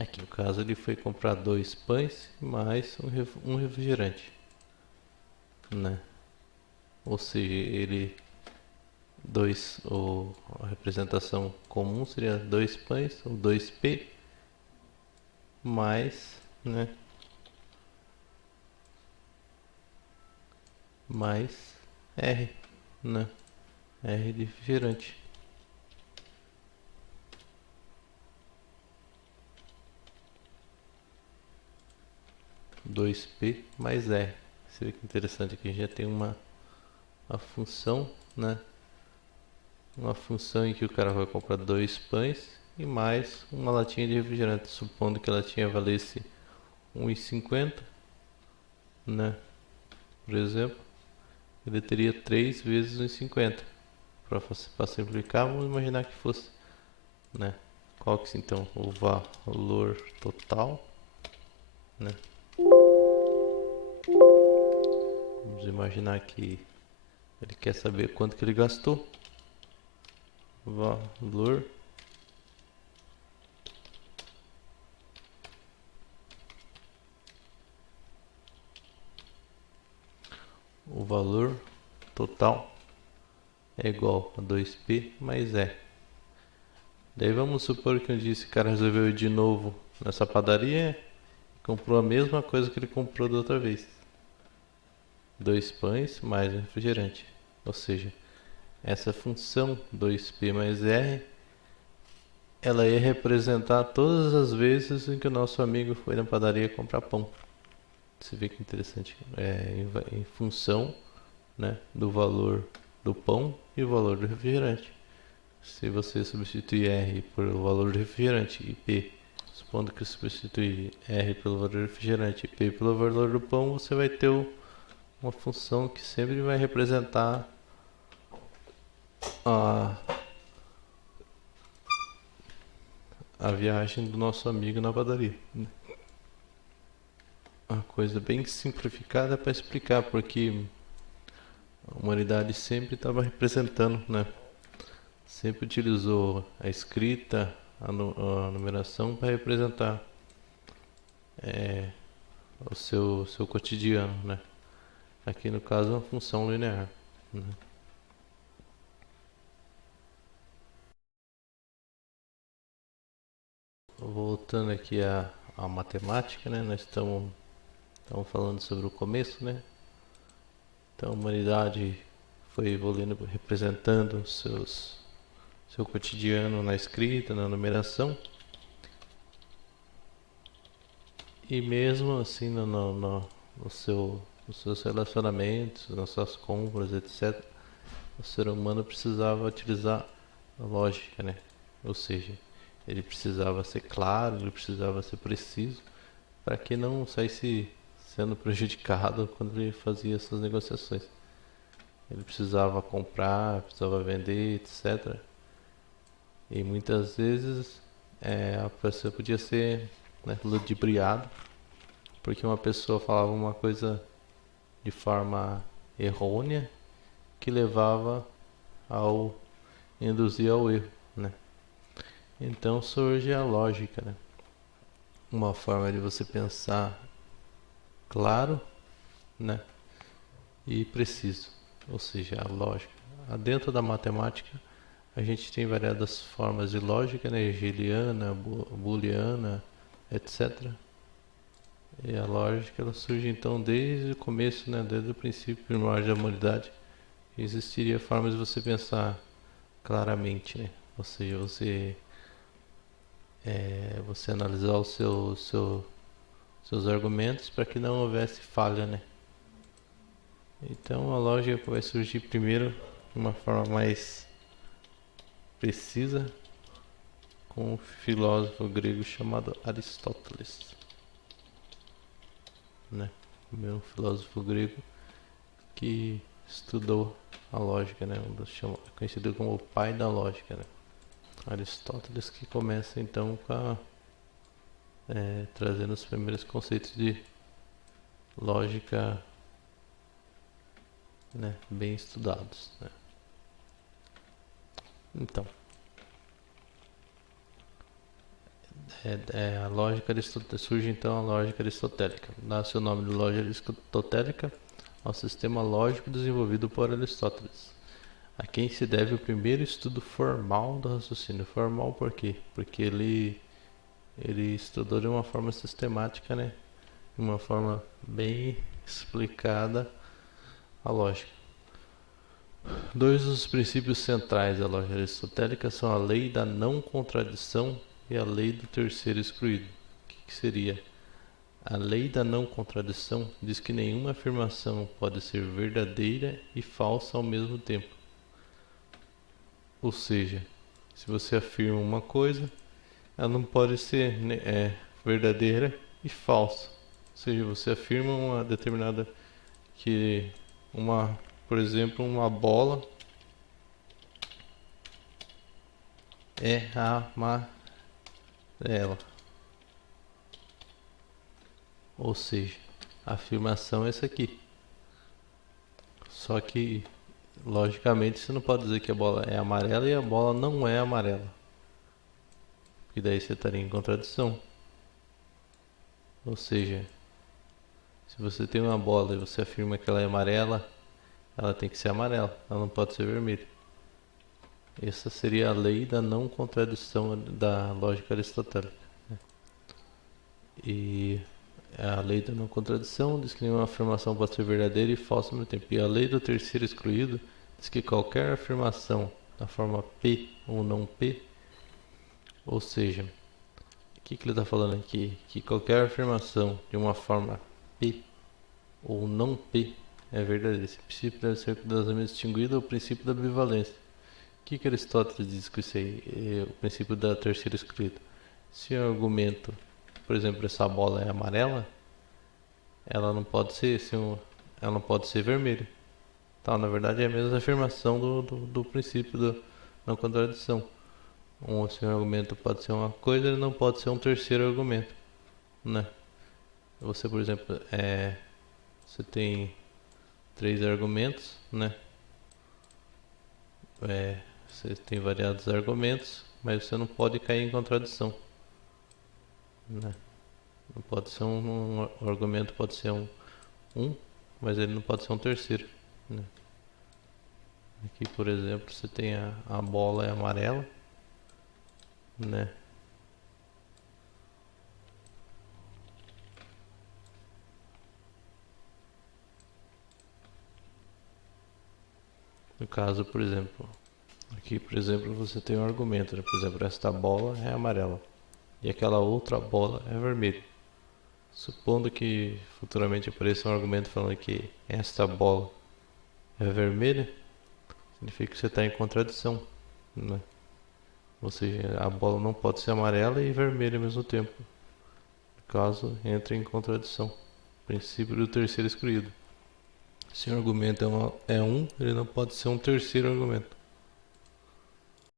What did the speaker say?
Aqui no caso ele foi comprar dois pães mais um refrigerante, né? Ou seja, ele a representação comum seria dois pães, ou 2P mais, né? Mais R, né? R de refrigerante. 2P mais R. Você vê que interessante aqui, a gente já tem uma função, né? Uma função em que o cara vai comprar dois pães e mais uma latinha de refrigerante, supondo que a latinha valesse 1,50, né? Por exemplo, ele teria 3 vezes 1,50. Para simplificar, vamos imaginar que fosse, né? Qual que então o valor total, né? Vamos imaginar que ele quer saber quanto que ele gastou. Valor o valor total é igual a 2P mais E. Daí vamos supor que um dia esse cara resolveu ir de novo nessa padaria e comprou a mesma coisa que ele comprou da outra vez. Dois pães mais um refrigerante. Ou seja, essa função 2P mais R, ela ia representar todas as vezes em que o nosso amigo foi na padaria comprar pão. Você vê que interessante. Em função, né, do valor do pão e o valor do refrigerante. Se você substituir R pelo valor do refrigerante e P, supondo que substituir R pelo valor do refrigerante e P pelo valor do pão, você vai ter uma função que sempre vai representar a, a viagem do nosso amigo na padaria. Uma coisa bem simplificada para explicar, porque a humanidade sempre estava representando, né? Sempre utilizou a escrita, a numeração para representar o seu cotidiano, né? Aqui no caso é uma função linear, né? Voltando aqui à matemática, né? Nós estamos falando sobre o começo, né? Então a humanidade foi evoluindo, representando seu cotidiano na escrita, na numeração. E mesmo assim no seu, nos seus relacionamentos, nas suas compras, etc., o ser humano precisava utilizar a lógica, né? Ou seja, ele precisava ser claro, ele precisava ser preciso, para que não saísse sendo prejudicado quando ele fazia essas negociações. Ele precisava comprar, precisava vender, etc. E muitas vezes a pessoa podia ser, né, ludibriada, porque uma pessoa falava uma coisa de forma errônea que levava ao induzir ao erro, né? Então surge a lógica, né? Uma forma de você pensar claro, né? E preciso, ou seja, a lógica. Dentro da matemática, a gente tem variadas formas de lógica, né? Hegeliana, booleana, etc. E a lógica ela surge então desde o começo, né? Desde o princípio primordial da humanidade. Existiria formas de você pensar claramente, né? Ou seja, você analisar seus argumentos para que não houvesse falha, né? Então a lógica vai surgir primeiro de uma forma mais precisa com um filósofo grego chamado Aristóteles, né? Um filósofo grego que estudou a lógica, né? Conhecido como o pai da lógica, né? Aristóteles que começa então trazendo os primeiros conceitos de lógica, né, bem estudados, né? Então, A lógica surge então a lógica aristotélica. Dá-se o nome de lógica aristotélica ao sistema lógico desenvolvido por Aristóteles, a quem se deve o primeiro estudo formal do raciocínio. Formal por quê? Porque ele estudou de uma forma sistemática, né? De uma forma bem explicada a lógica. Dois dos princípios centrais da lógica aristotélica são a lei da não contradição e a lei do terceiro excluído. O que seria? A lei da não contradição diz que nenhuma afirmação pode ser verdadeira e falsa ao mesmo tempo. Ou seja, se você afirma uma coisa, ela não pode ser verdadeira e falsa. Ou seja, você afirma uma determinada por exemplo, uma bola é amarela. Ou seja, a afirmação é essa aqui. Só que, logicamente, você não pode dizer que a bola é amarela e a bola não é amarela. Porque daí você estaria em contradição. Ou seja, se você tem uma bola e você afirma que ela é amarela, ela tem que ser amarela, ela não pode ser vermelha. Essa seria a lei da não contradição da lógica aristotélica. E a lei da não contradição diz que nenhuma afirmação pode ser verdadeira e falsa ao mesmo tempo. E a lei do terceiro excluído diz que qualquer afirmação da forma P ou não P, ou seja, o que ele está falando aqui? Que qualquer afirmação de uma forma P ou não P é verdadeira. Esse princípio deve ser cuidadosamente distinguido ao princípio da bivalência. O que Aristóteles diz com isso aí? É o princípio da terceira excluída. Se o argumento, por exemplo, essa bola é amarela, ela não pode ser ela não pode ser vermelha. Então, na verdade, é a mesma afirmação do princípio da não contradição. Se um argumento pode ser uma coisa, ele não pode ser um terceiro argumento, né? Você, por exemplo, você tem 3 argumentos, né? Você tem variados argumentos, mas você não pode cair em contradição, né? Não pode ser um argumento pode ser mas ele não pode ser um terceiro, né? Aqui, por exemplo, você tem a bola é amarela, né? No caso, por exemplo, aqui, por exemplo, você tem um argumento, né? Por exemplo, esta bola é amarela e aquela outra bola é vermelha. Supondo que futuramente apareça um argumento falando que esta bola é vermelha, significa que você está em contradição, né? Ou seja, a bola não pode ser amarela e vermelha ao mesmo tempo. No caso, entra em contradição. Princípio do terceiro excluído. Se o argumento é ele não pode ser um terceiro argumento.